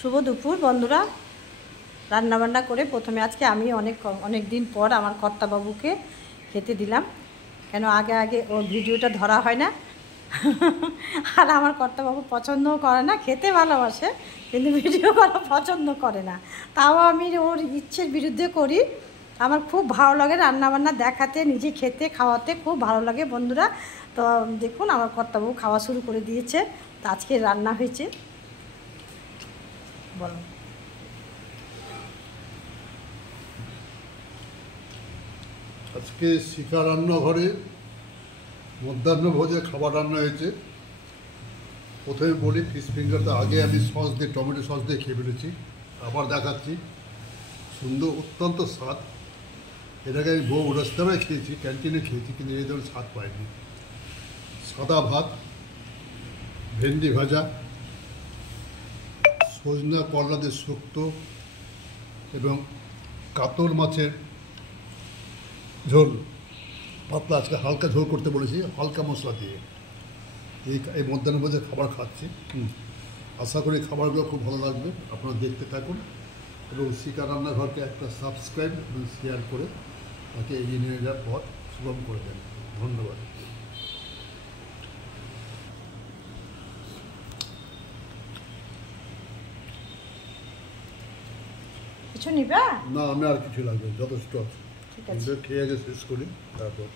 শুভ দুপুর বন্ধুরা। রান্নাবান্না করে প্রথমে আজকে আমি অনেক দিন পর আমার কর্তাবাবুকে খেতে দিলাম, কেন আগে আগে ওর ভিডিওটা ধরা হয় না। আর আমার কর্তাবাবু পছন্দও করে না, খেতে ভালোবাসে কিন্তু ভিডিও করা পছন্দ করে না। তাও আমি ওর ইচ্ছের বিরুদ্ধে করি। আমার খুব ভালো লাগে রান্নাবান্না দেখাতে, নিজে খেতে খাওয়াতে খুব ভালো লাগে বন্ধুরা। তো দেখুন আমার কর্তাবাবু খাওয়া শুরু করে দিয়েছে। তো আজকে রান্না হয়েছে, বলো। আজকে শিখা রান্নাঘরে মধ্যাহ্ন ভোজে খাবার রান্না হয়েছে। প্রথমে বলি, ফিশ ফিঙ্গারটা আগে আমি সস দিয়ে, টমেটো সস দিয়ে খেয়ে ফেলেছি। আবার দেখাচ্ছি, সুন্দর অত্যন্ত স্বাদ। এটাকে আমি বউ রেস্তোরাঁয় খেয়েছি, ক্যান্টিনে খেয়েছি, কিন্তু এই ধরনের স্বাদ পাইনি। সাদা ভাত, ভেন্ডি ভাজা, সজনা করলা দিয়ে শুক্তো এবং কাতল মাছের ঝোল পাতলা। আজকে হালকা ঝোল করতে বলেছি, হালকা মশলা দিয়ে। এই মধ্যাহ্ন ভোজে খাবার খাচ্ছি। আশা করি খাবারগুলো খুব ভালো লাগবে, আপনারা দেখতে থাকুন এবং শিখা রান্নাঘরকে একটা সাবস্ক্রাইব এবং শেয়ার করে তাকে এগিয়ে নিয়ে যাওয়ার পথ সুগম করে দেন। ধন্যবাদ। কিছু নিবা? না, আমি আর কিছু লাগবে, যথেষ্ট আছে। ঠিক আছে, খেয়ে আগে শেষ করি, তারপর